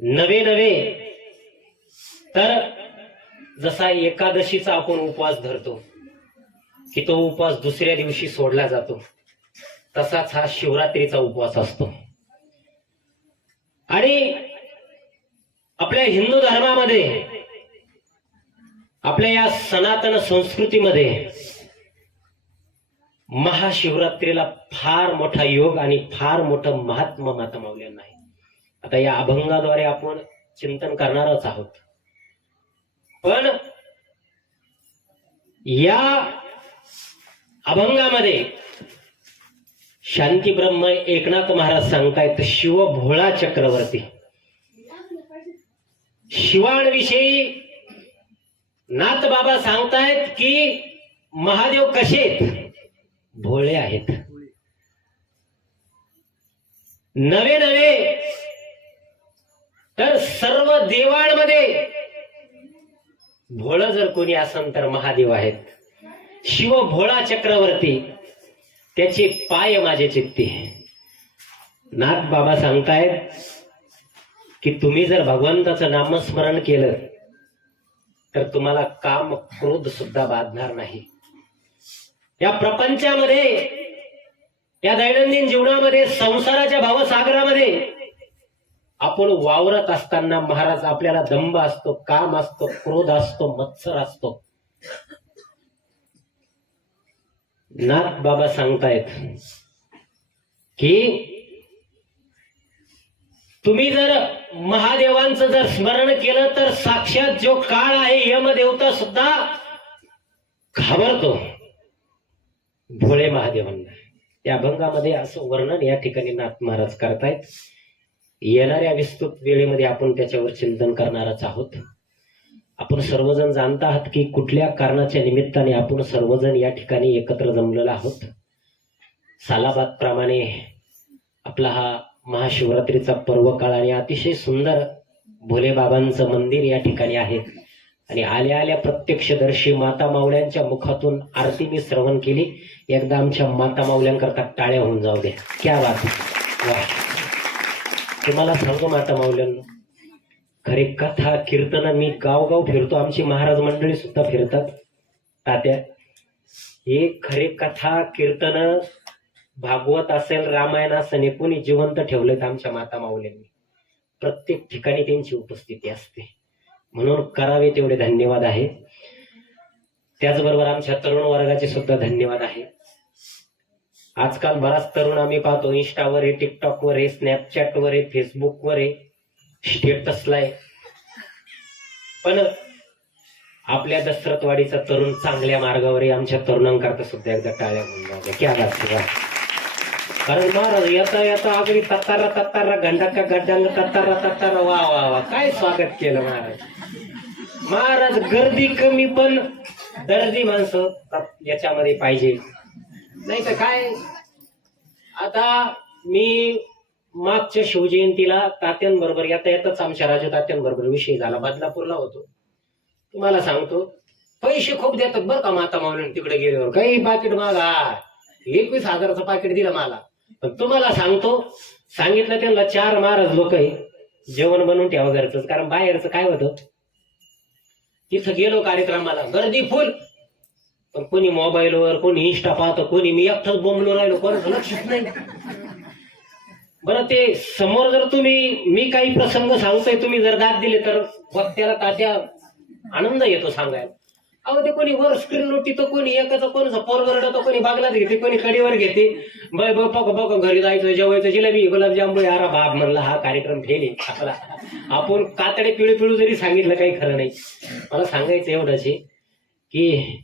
नवे नवे तर जसा एकादशीचा आपण उपवास धरतो की तो उपवास दुसऱ्या दिवशी सोडला जातो, तसाच हा शिवरात्रीचा उपवास असतो. आणि आपल्या हिंदू धर्मामध्ये, आपल्या या सनातन संस्कृतीमध्ये महाशिवरात्रीला फार मोठा योग आणि फार मोठं महात्म्य माता माऊल्यांना आहे. आता या अभंगाद्वारे आपण चिंतन करणारच आहोत. पण या अभंगामध्ये शांती ब्रह्म एकनाथ महाराज सांगतायत, शिव भोळा चक्रवर्ती. शिवांविषयी नाथ बाबा सांगतायत की महादेव कसे आहेत? भोळे आहेत. नवे नवे तर सर्व देवांमध्ये भोळ जर कोणी असेल तर महादेव आहेत. शिव भोळा चक्रवर्ती, त्याचे पाय माझे चित्ती. नाथ बाबा सांगतायत की तुम्ही जर भगवंताचं नामस्मरण केलं तर तुम्हाला काम क्रोध सुद्धा बाधणार नाही. या प्रपंचामध्ये, या दैनंदिन जीवनामध्ये, संसाराच्या भावसागरामध्ये आपण वावरत असताना महाराज आपल्याला दंभ असतो, काम असतो, क्रोध असतो, मत्सर असतो. नाथ बाबा सांगतायत की तुम्ही जर महादेवांचं जर स्मरण केलं तर साक्षात जो काळ आहे यमदेवता सुद्धा घाबरतो भोळे महादेवांना. या अभंगामध्ये असं वर्णन या ठिकाणी नाथ महाराज करतायत. येणाऱ्या विस्तृत वेळेमध्ये आपण त्याच्यावर चिंतन करणारच आहोत. आपण सर्वजण जाणता आहात की कुठल्या कारणाच्या निमित्ताने आपण सर्वजण या ठिकाणी एकत्र जमलेलो आहोत. सालाबाद प्रमाणे आपला हा महाशिवरात्रीचा पर्व काळ आणि अतिशय सुंदर भोले बाबांचं मंदिर या ठिकाणी आहे. आणि आल्या आल्या प्रत्यक्षदर्शी माता माऊल्यांच्या मुखातून आरती मी श्रवण केली. एकदा आमच्या माता माऊल्यांकरता टाळ्या होऊन जाऊ दे. क्या बात. तुम्हाला सांगतो माता माऊल्यांना, खरे कथा कीर्तन मी गावगाव फिरतो, आमची महाराज मंडळी सुद्धा फिरतात. तात्या, हे खरे कथा कीर्तन भागवत असेल, रामायण असेल, कोणी जिवंत ठेवलेत आमच्या माता माऊल्यांनी. प्रत्येक ठिकाणी त्यांची उपस्थिती असते, म्हणून करावे तेवढे धन्यवाद आहे. त्याचबरोबर आमच्या तरुण वर्गाचे सुद्धा धन्यवाद आहे. आजकाल बराच तरुण आम्ही पाहतो, इंस्टावर आहे, टिकटॉकवर आहे, स्नॅपचॅटवर आहे, फेसबुकवर आहे, स्टेटसला आहे. पण आपल्या दशरथवाडीचा तरुण चांगल्या मार्गावर आहे. आमच्या तरुणांकरता सुद्धा एकदा टाळ्या होऊन जाऊ द्या. क्या बात. कारण महाराज येता येता अगदी तत्तारा तत्तारा गंडा का गड्डांग तत्तारा तत्तारा वा वा वा काय स्वागत केलं महाराज. महाराज गर्दी कमी पण दर्दी माणसं याच्यामध्ये पाहिजे, नाही तर काय. आता मी मागच्या शिवजयंतीला तात्यांबरोबर येता येताच आमच्या राजू तात्यांबरोबर विषय झाला. बदलापूरला होतो. तुम्हाला सांगतो, पैसे खूप देतात बरं का माता माऊली. तिकडे गेल्यावर काही पाकिट मागा 21,000चं पाकिट दिलं मला. पण तुम्हाला सांगतो, सांगितलं त्यांना 4 महाराज लोक आहे, जेवण बनवून ठेवा घरच. कारण बाहेरचं काय होतं, तिथं गेलो कार्यक्रमाला गर्दी फुल, पण कोणी मोबाईलवर, कोणी इंस्टा पाहतो, कोणी मी एकटाच बोंबलो राहिलो, कोणाचं लक्षच नाही. बरं, ते समोर जर तुम्ही मी काही प्रसंग सांगतोय, तुम्ही जर दाद दिले तर वक्त्याला तात्या आनंद येतो सांगायला. अहो, ते कोणी वर स्क्रीन लोटीतो, कोणी एकाचं कोणाचं पोरवर रडतो, कोणी बागलात घेते, कोणी कडीवर घेते. बघ घरी जायचं, जेवायचं, जिलेबी गुलाबजाम. यारा बाप म्हणला हा कार्यक्रम फेल आहे आपला. आपण कातडे पिळू पिळू जरी सांगितलं काही खरं नाही. मला सांगायचं एवढंच आहे की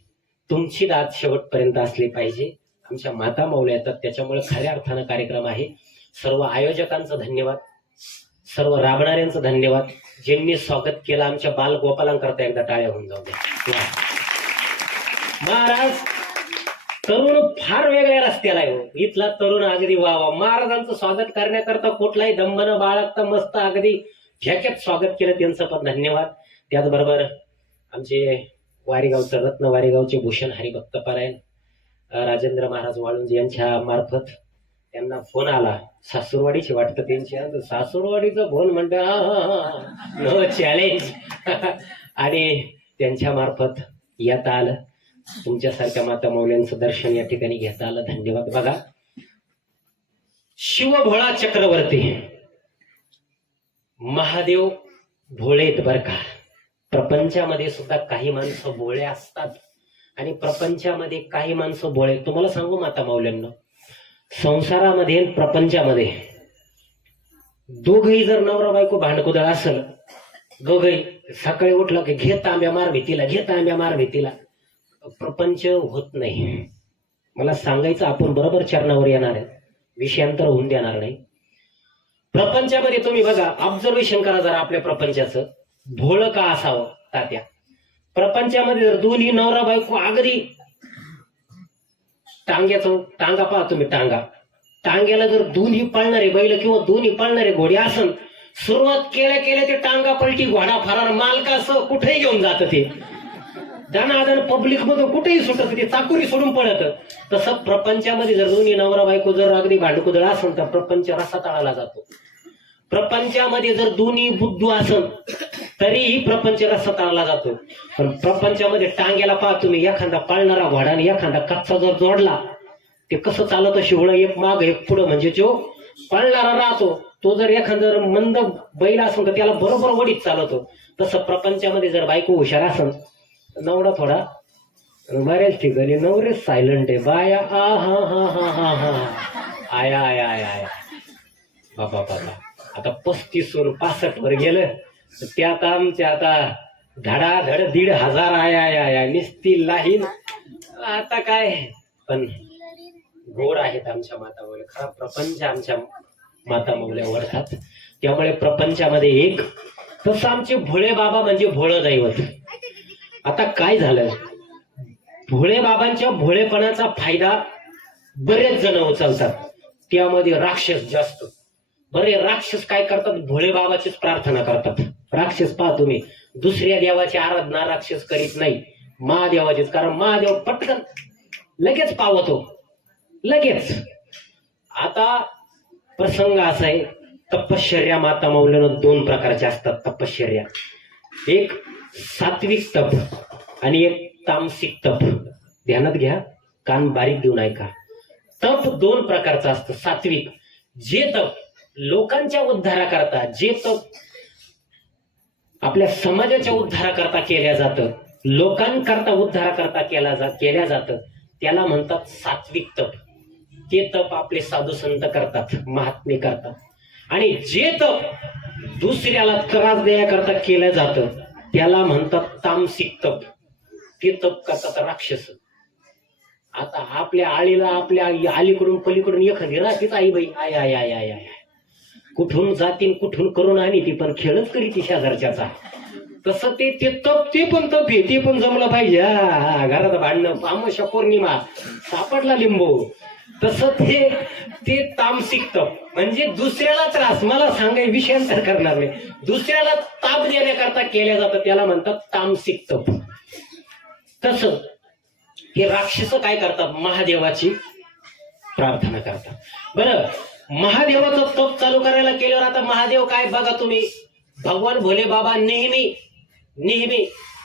तुमची दाद शेवटपर्यंत असली पाहिजे. आमच्या माता माऊल्या येतात, त्याच्यामुळे खऱ्या अर्थानं कार्यक्रम आहे. सर्व आयोजकांचं धन्यवाद, सर्व राबणाऱ्यांचं धन्यवाद, ज्यांनी स्वागत केलं. आमच्या बाल गोपालांकरता एकदा टाळ्या होऊन जाऊ द्या. महाराज तरुण फार वेगळ्या रस्त्याला आहे. इथला तरुण अगदी वा. महाराजांचं स्वागत करण्याकरता कुठलाही दंबन बाळगता मस्त अगदी झॅकेट स्वागत केलं, त्यांचं पण धन्यवाद. त्याचबरोबर आमचे वारीगावचं रत्न वारीगावचे भूषण हरिभक्त पारायण राजेंद्र महाराज वाळुंज यांच्या मार्फत त्यांना फोन आला, सासूरवाडीची वाटतं त्यांची. सासूरवाडीचं फोन म्हणतं नो चॅलेंज. आणि त्यांच्या मार्फत येता आलं, तुमच्यासारख्या माता मौल्यांचं दर्शन या ठिकाणी घेता आलं. धन्यवाद. बघा, शिवभोळा चक्रवर्ती महादेव भोळेत बर का. प्रपंचामध्ये सुद्धा काही माणसं भोळे असतात आणि प्रपंचामध्ये काही माणसं भोळे. तुम्हाला सांगू माता मौल्यांना, संसारामध्ये प्रपंचामध्ये दोघही जर नवरा बायको भांडकुदळ असेल, दोघही सकाळी उठलं की घे तांब्या मार भीतीला, घे तांब्या मार भीतीला, प्रपंच होत नाही. मला सांगायचं, आपण बरोबर चरणावर येणार आहे, विषयांतर होऊन देणार नाही. प्रपंचामध्ये तुम्ही बघा, ऑब्झर्वेशन करा जरा आपल्या प्रपंचाचं. भोळ का असावं तात्या? प्रपंचामध्ये जर दोन्ही नवरा बायको अगदी टांगा पहा तुम्ही, टांग्याला जर दोन्ही पाळणारे बैल किंवा दोन्ही पाळणारे घोडे असन, सुरुवात केल्या केल्या ते टांगा पलटी घोडा फरार मालका असं कुठेही घेऊन जात ते. दानादान पब्लिक मधून कुठेही सुटत ते, चाकुरी सोडून पळत. तसं प्रपंचामध्ये जर दोन्ही नवरा बायको जर अगदी भांडकुदळ असेल तर प्रपंच रसा तळाला जातो. प्रपंचामध्ये जर दोन्ही बुद्धू असेल तरीही प्रपंच रसा तळाला जातो. पण प्रपंचामध्ये टांग्याला पहा तुम्ही, एखादा पाळणारा घोडा आणि एखादा कच्चा जर जोडला, ते कसं चालतं, शिवळ एक माग एक पुढं, म्हणजे जो पाळणारा राहतो तो जर एखादा मंद बैल असेल तर त्याला बरोबर वडीत चालवतो. तसं प्रपंचामध्ये जर बायको हुशार असेल, नवरा थोडा, बऱ्याच ठिकाणी नवरे सायलंट आहे, बाया आ हा हा हा हा हा आया आया आया आया बाबा बाबा. आता 35 वरून 65 वर गेलं तर त्यात आमच्या आता धडाधड 1,500 आया आया आया निस्ती लाहीन. आता काय, पण गोड आहेत आमच्या माता मौल्या. खरा प्रपंच आमच्या माता मौल्या ओळखात. त्यामुळे प्रपंचामध्ये एक, तसं आमचे भोळे बाबा म्हणजे भोळं दैवत. आता काय झालं, भोळे बाबांच्या भोळेपणाचा फायदा बरेच जण उचलतात, त्यामध्ये राक्षस जास्त. बरे राक्षस काय करतात, भोळे बाबाचीच प्रार्थना करतात. राक्षस पहा तुम्ही, दुसऱ्या देवाची आराधना राक्षस करीत नाही, महादेवाचीच. कारण महादेव पटकन लगेच पावतो, लगेच. आता प्रसंग असा आहे, तपश्चर्या माता मौल्यानं 2 प्रकारच्या असतात तपश्चर्या. एक सात्विक तप आणि एक तामसिक तप. ध्यानात घ्या, कान बारीक देऊन ऐका. तप 2 प्रकारचं असतं. सात्विक, जे तप लोकांच्या उद्धाराकरता, जे तप आपल्या समाजाच्या उद्धाराकरता केल्या जातं, लोकांकरता उद्धाराकरता केल्या जातं, त्याला म्हणतात सात्विक तप. ते तप आपले साधू संत करतात, महात्मे करतात. आणि जे तप दुसऱ्याला त्रास देण्याकरता केलं जातं त्याला म्हणतात तामसिक तप. ते तप करतात राक्षस. आता आपल्या आळीला, आपल्या अलीकडून पलीकडून एखादी राहतीच आई बाई, I I I I I, कुठून जातीन कुठून करून आणि ती पण खेळच करी ती शेजारच्याचा. तसं ते तप, ते पण तप आहे, ते पण जमलं पाहिजे. घरात भांडणं, अमावस्या पौर्णिमा, सापडला लिंबू. तसं ते तामसिक तप म्हणजे दुसऱ्याला त्रास, मला सांगाय विषयांतर करणार नाही, दुसऱ्याला ताप देण्याकरता केल्या जातं, त्याला म्हणतात तामसिक तप. तसं हे राक्षस काय करतात, महादेवाची प्रार्थना करतात. बरं, महादेवाचं तप चालू करायला केल्यावर आता महादेव काय बघा तुम्ही, भगवान भोले बाबा नेहमी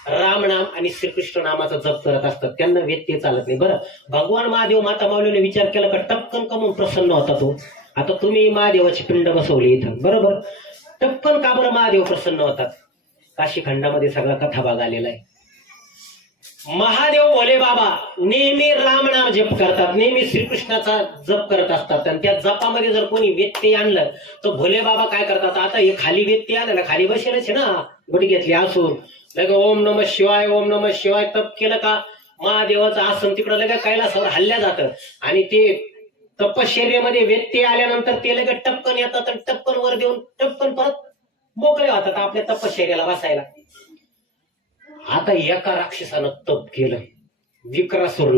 राम नाम आणि श्रीकृष्ण नामाचा जप करत असतात, त्यांना व्यत्यय चालत नाही. बरं, भगवान महादेव माता माऊलीने विचार केला का टपकन कमून प्रसन्न होता तो. आता तुम्ही महादेवाची पिंड बसवली इथं, बरोबर, टपकन का बरं महादेव प्रसन्न होतात? काशी खंडामध्ये सगळा कथा भाग आलेला आहे. महादेव भोले बाबा नेहमी राम नाम जप करतात, नेहमी श्रीकृष्णाचा जप करत असतात. आणि त्या जपामध्ये जर कोणी व्यत्यय आणलं तर भोले बाबा काय करतात, आता हे खाली व्यत्यय आलं ना, खाली बसेलच ना, गुढी घेतली असून लगे ओम नमः शिवाय ओम नमः शिवाय तप केलं का महादेवाचं आसन तिकडं लगे कैलासावर हल्ल्या जातं. आणि ते तपश्चर्यामध्ये व्यत्यय आल्यानंतर ते लगे टपकन येतात आणि टपकन वर देऊन टपकन परत मोकळे होतात आपल्या तपश्चर्याला बसायला. आता एका राक्षसानं तप केलं, विक्रासूर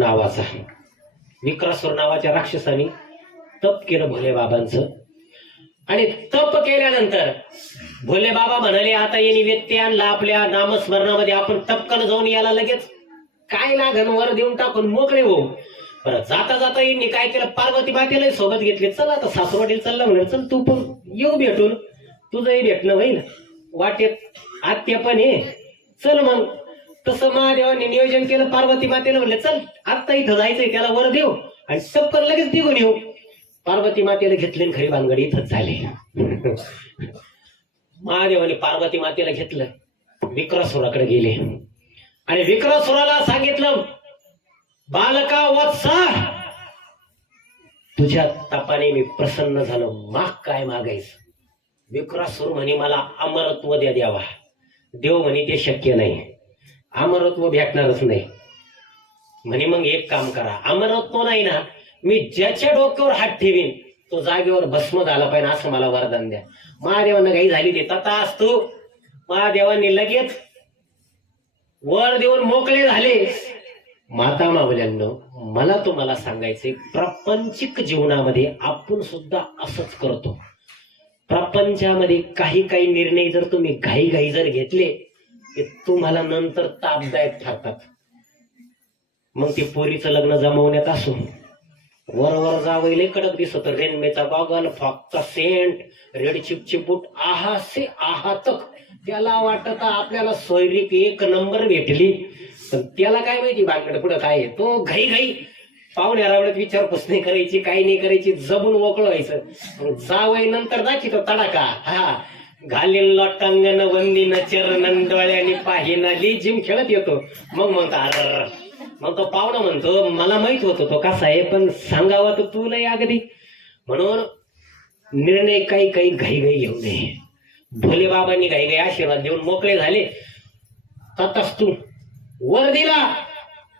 नावाच्या राक्षसाने तप केलं भोले बाबांचं. आणि तप केल्यानंतर भोले बाबा म्हणाले, आता यांनी व्यत्यय आणला आपल्या नामस्मरणामध्ये, आपण टपकन जाऊन याला लगेच काय लागन वर देऊन टाकून मोकळे होऊ. बरं जाता जाता यांनी काय केलं, पार्वती मातेला सोबत घेतली. चल आता सासरवाडीला चालला म्हणलं, चल तू पण येऊ भेटून, तुझंही भेटणं होईल वाटेत, आत्या पण आहे, चल मग. तसं महादेवाने नियोजन केलं. पार्वती मातेला म्हणलं चल आत्ता इथं जायचंय, त्याला वर देऊ आणि टप्पन लगेच निघून येऊ. पार्वती मातेला घेतले, खरी भानगडी इथंच झाली. महादेवाने पार्वती मातेला घेतलं, विक्रासुराकडे गेले आणि विक्रासुराला सांगितलं, बालका वत्सा, तुझ्या तपाने मी प्रसन्न झालो, माग काय मागायचं. विक्रासुर म्हणे मला अमरत्व द्या द्यावा. देव म्हणे ते शक्य नाही, अमरत्व भेटणारच नाही. म्हणे मग एक काम करा, अमरत्व नाही ना, मी ज्याच्या डोक्यावर हात ठेवीन तो जागेवर भस्म झाला पाहिजे असं मला वरदान द्या. महादेवांना काही झाली ते तथा असतो. महादेवांनी लगेच वर देऊन मोकळे झाले. माता मावल्यांनो, मला तुम्हाला सांगायचंय, प्रापंचिक जीवनामध्ये आपण सुद्धा असंच करतो. प्रपंचामध्ये काही काही निर्णय जर तुम्ही घाई जर घेतले ते तुम्हाला नंतर तापदायक ठरतात. मग ते पोरीचं लग्न जमवण्यात असो, वर जावईले कडक दिसत, रेल्वेचा गॉगल, फॉकचा सेंट, रेड चिपचिपूट, आहा से आहा तक. त्याला वाटत आपल्याला सोयरीक एक नंबर भेटली, पण त्याला काय माहिती बांगड पुढं काय आहे. तो घाई पाहुण्या रावड्यात विचारपूस नाही करायची, काही नाही करायची, जबून मोकळं व्हायचं. जावई नंतर दाखवतो तडाका, हा घालीन लोटांगण वंदीन चरणन डोळ्याने पाहिनाली जिम खेळत येतो. मग मग तो पाहुणा म्हणतो, मला माहित होतो तो कसा आहे, पण सांगावा तर तुला अगदी. म्हणून निर्णय काही घाई घेऊ नये. भोले बाबांनी घाई आशीर्वाद देऊन मोकळे झाले. ततस्तू वर दिला.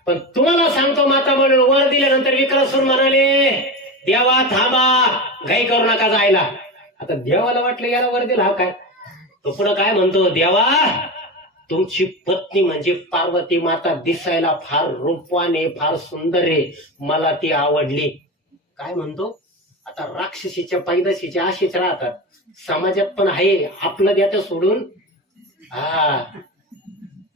पण तुम्हाला सांगतो माता म्हणून, वर दिल्यानंतर विक्रासुर म्हणाले, देवा थांबा, घाई करू नका जायला. आता देवाला वाटलं याला वर दिला हा काय. तो पुढं काय म्हणतो, देवा तुमची पत्नी म्हणजे पार्वती माता दिसायला फार रूपवान आहे, फार सुंदर आहे, मला ती आवडली. काय म्हणतो, आता राक्षसीच्या पैदाशीच्या अशीच राहतात, समाजात पण आहे, आपलं द्याचं सोडून.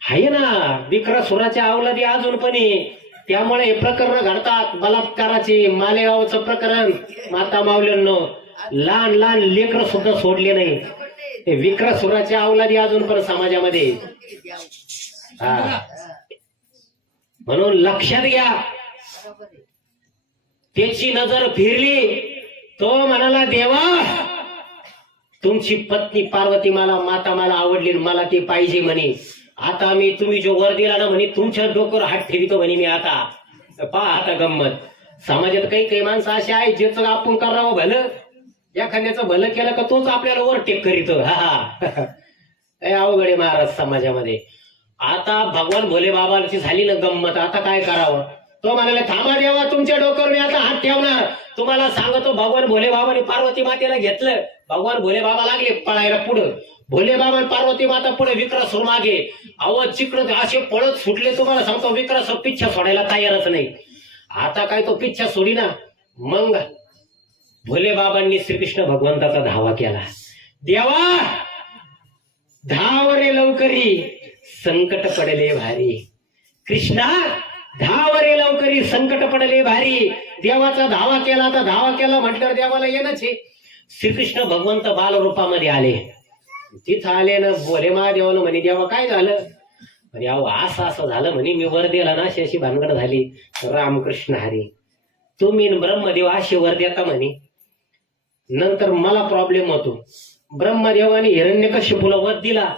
आहे ना, विक्रासुराच्या अवलादी अजून पण आहे. त्यामुळे हे प्रकरण घडतात, बलात्काराचे. मालेगावचं प्रकरण, माता मावल्यांनो, लहान लेकर सुद्धा सोडले नाही. ते विक्रासुराच्या अवलादी अजून पण समाजामध्ये. म्हणून लक्षात घ्या, त्याची नजर फिरली. तो म्हणाला, देवा तुमची पत्नी पार्वती माता मला आवडली, मला ती पाहिजे म्हणे. आता मी तुम्ही जो वर दिला ना म्हणे, तुमच्या डोक्यावर हात ठेवितो म्हणे मी. आता पहा आता गंमत. समाजात काही माणसं अशी आहेत, ज्याचं आपण करावं भलं, एखाद्याचं भलं केलं का तोच आपल्याला वर टेक करीतो. अवघडे महाराज समाजामध्ये. आता भगवान भोले बाबाची झाली ना गंमत, आता काय करावं. तो म्हणाला, थांबा देवा, तुमच्या डोक्यावर मी आता हात ठेवणार. तुम्हाला सांगतो, भगवान भोले बाबाने पार्वती मातेला घेतलं. भगवान भोले बाबा लागले पळायला पुढं. भोले बाबा पार्वती माता पुढे, विक्रासुर मागे. आवाज चिकडत असे पळत सुटले. तुम्हाला सांगतो, विक्रासुर पिच्छा सोडायला तयारच नाही. आता काय तो पिच्छा सोडी ना. मग भोले बाबांनी श्रीकृष्ण भगवंताचा धावा केला. देवा धाव रे लवकरी, संकट पडले भारी. कृष्णा धाव रे लवकरी, संकट पडले भारी. देवाचा धावा केला. आता धावा केला म्हटल्यावर देवाला येणंच आहे. श्रीकृष्ण भगवंत बालरूपामध्ये आले. तिथं आले ना, भोले महादेवाला म्हणे, देवा काय झालं म्हणे. अहो असं झालं म्हणे, मी वर दिला ना, अशी भानगड झाली. रामकृष्ण हरी, तुम्ही ब्रह्मदेव असे वर देता म्हणे, नंतर मला प्रॉब्लेम होतो. ब्रह्मदेवाने हिरण्यकश्यपूला वध दिला.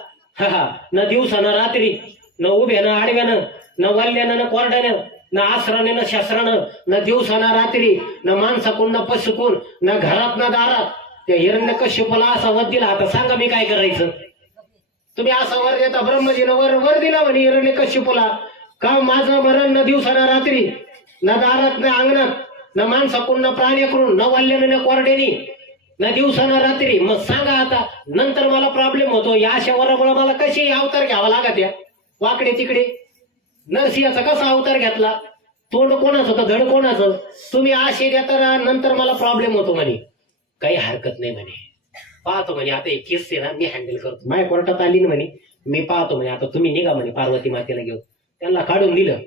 न दिवसा न रात्री, न उभ्यानं आडव्यानं, न वल्ल्यानं न कोरड्यानं, न आसराने न शास्त्रानं, न दिवसा न रात्री, न माणसाकून न पशुकून, न घरात न दारात त्या हिरण्यकश्यपूला असा वध दिला. आता सांगा मी काय करायचं. तुम्ही असा वर देता, ब्रह्मजीनं वर दिला म्हणे हिरण्यकश्यपूला. का माझं मरण न दिवसा न रात्री, न दारात न अंगणात, न माणसाकून न प्राण्याकडून, न वल्ल्यानं न कोरड्यानी, न दिवसा न रात्री. मग सांगा आता, नंतर मला प्रॉब्लेम होतो. या अशा वरामुळे मला कशी अवतार घ्यावा लागत या वाकडे तिकडे. नरसिंहाचा कसा अवतार घेतला, तोंड कोणाचं तर धड कोणाचं. तुम्ही आशे देता, नंतर मला प्रॉब्लेम होतो म्हणे. काही हरकत नाही म्हणे, पाहतो म्हणे. आता एक केस आहे ना, मी हँडल करतो. माझ्या कोर्टात आली ना म्हणे, मी पाहतो म्हणे. आता तुम्ही निघा म्हणे पार्वती मातेला घेऊन. त्यांना काढून दिलं.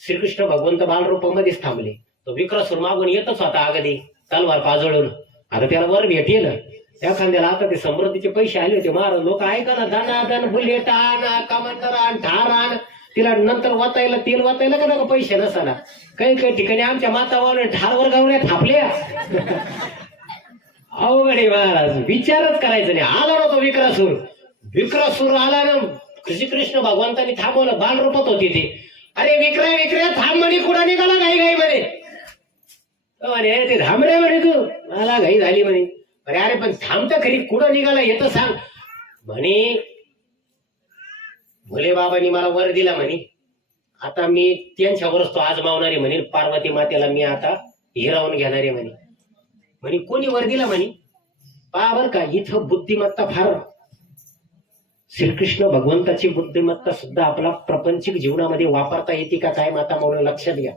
श्रीकृष्ण भगवंत बालरूपामध्येच थांबले. तो विक्रासूर मागून येतच होता अगदी तलवार पाजळून. आता त्याला वर भेटेल एखाद्याला. आता ते समृद्धीचे पैसे आले होते महाराज लोक ऐका ना, धनाधन बुलेट आण, कमांडर आण, ठार आण. तिला नंतर वाचायला तेल वाचायला का पैसे नसाना. काही काही ठिकाणी आमच्या मातावर ठारवर गावल्या थापल्या. अवघड आहे महाराज, विचारच करायचं नाही. आला ना तो विक्रासूर. विक्रासूर आला ना, श्रीकृष्ण भगवंतांनी थांबवलं. बाल रूपात होती ती. अरे विक्रा विक्रा थांब म्हणे, कुठा निघाला घाई घाई म्हणे. म्हणे ते थांब रे म्हणे, तू मला घाई झाली म्हणे. अरे अरे पण थांबता खरी, कुठं निघाला हे तर सांग म्हणे. भोले बाबांनी मला वर दिला म्हणे, आता मी त्यांच्यावरच तो आजमावणारे म्हणे. पार्वती मातेला मी आता हिरावून घेणारे म्हणे. म्हणे कोणी वर दिला म्हणे, पहा बर का इथं बुद्धिमत्ता फार. श्रीकृष्ण भगवंताची बुद्धिमत्ता सुद्धा आपला प्रापंचिक जीवनामध्ये वापरता येते का काय माता म्हणून लक्षात घ्या.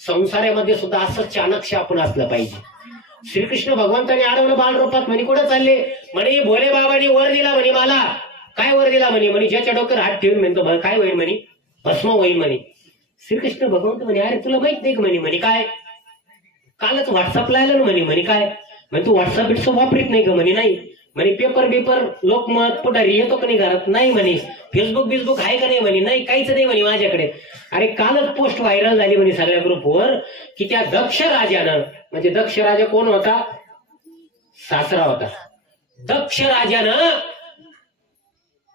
संसारामध्ये सुद्धा असं चाणक्य आपण असलं पाहिजे. श्रीकृष्ण भगवंतांनी अडवलं बाल रूपात. म्हणे कुठं चालले म्हणे, भोले बाबांनी वर दिला म्हणे मला. काय वर दिला म्हणे, म्हणे ज्याच्या डोक्यावर हात ठेवून म्हणतो काय होईल म्हणे, भस्म होईल म्हणे. श्रीकृष्ण भगवंत म्हणे अरे तुला माहित नाही म्हणे. म्हणे काय, कालच व्हॉट्सअपला आलं ना म्हणे. म्हणे काय, म्हणे तू व्हॉट्सअप बिट्सअप वापरत नाही का म्हणे. नाही म्हणे. पेपर पेपर लोकमत पुढारी येतो का नाही घरात. नाही म्हणे. फेसबुक बिसबुक आहे का नाही म्हणे. नाही काहीच नाही म्हणे माझ्याकडे. अरे कालच पोस्ट व्हायरल झाली म्हणे सगळ्या ग्रुपवर की त्या दक्ष राजानं, म्हणजे दक्ष राजा कोण होता, सासरा होता. दक्ष राजानं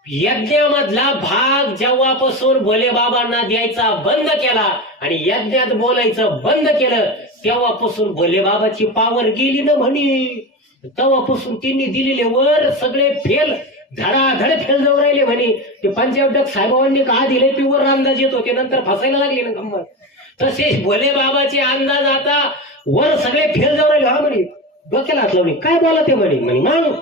यज्ञामधला भाग जेव्हापासून भोले बाबांना द्यायचा बंद केला आणि यज्ञात बोलायचं बंद केलं तेव्हापासून भोले बाबाची पावर गेली ना म्हणे. तेव्हापासून त्यांनी दिलेले वर सगळे फेल, धडाधड फेल जाऊ राहिले म्हणे. ते पंजाब साहेबांनी का दिले प्युअर अंदाज येत होते, नंतर फसायला लागले ना गंमत. तसेच भोले बाबाचे अंदाज आता वर सगळे फेल जाऊ राहिले. हा म्हणे डोक्याला हात लावणे, काय बोला ते म्हणे. म्हणे मानू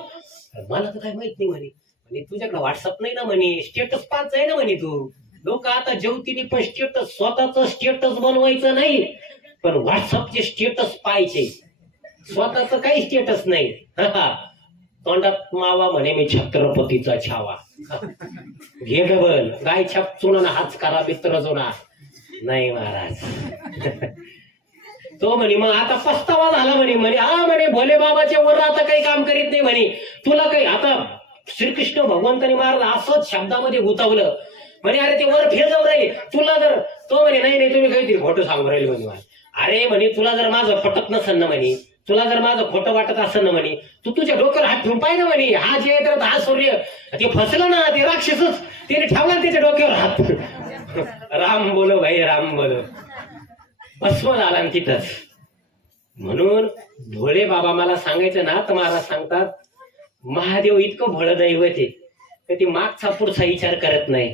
मला तर काय माहित नाही म्हणे. म्हणे तुझ्याकडे व्हॉट्सअप नाही ना म्हणे, स्टेटस पाच आहे ना म्हणे. तू लोक आता जेवतीने पण स्टेटस, स्वतःच स्टेटस बनवायचं नाही पण व्हॉट्सअपचे स्टेटस पाहायचे, स्वतःच काही स्टेटस नाही. तोंडात मावा म्हणे मी छत्रपतीचा छावा. घे डबल गाय छाप चुना हाच करा मित्र जुना. नाही महाराज. तो म्हणे मग आता पस्तावा झाला म्हणे. म्हणे हा म्हणे भोले बाबाच्या वर आता काही काम करीत नाही म्हणे. तुला काही आता श्रीकृष्ण भगवंतानी महाराज असंच शब्दामध्ये गुतावलं म्हणे. अरे ते वर फेल जाऊ राहिले तुला जर. तो म्हणे नाही नाही तुम्ही काहीतरी खोटं सांगू राहिले म्हणे. अरे म्हणे तुला जर माझं पटत नसेल ना म्हणे, तुला जर माझं खोटं वाटत असेल ना म्हणे, तू तुझ्या डोक्यावर हात ठेवून पाहिजे म्हणे. हा जे तर हा सूर्य ते फसलं ना, ते राक्षसच त्याने ठेवला त्याच्या डोक्यावर हात. राम बोलो भाई राम बोलो. भस्म झाला तिथंच. म्हणून भोळे बाबा मला सांगायचं ना तर महाराज सांगतात महादेव इतकं भोळं दैवत आहे की ती मागचा पुढचा विचार करत नाही.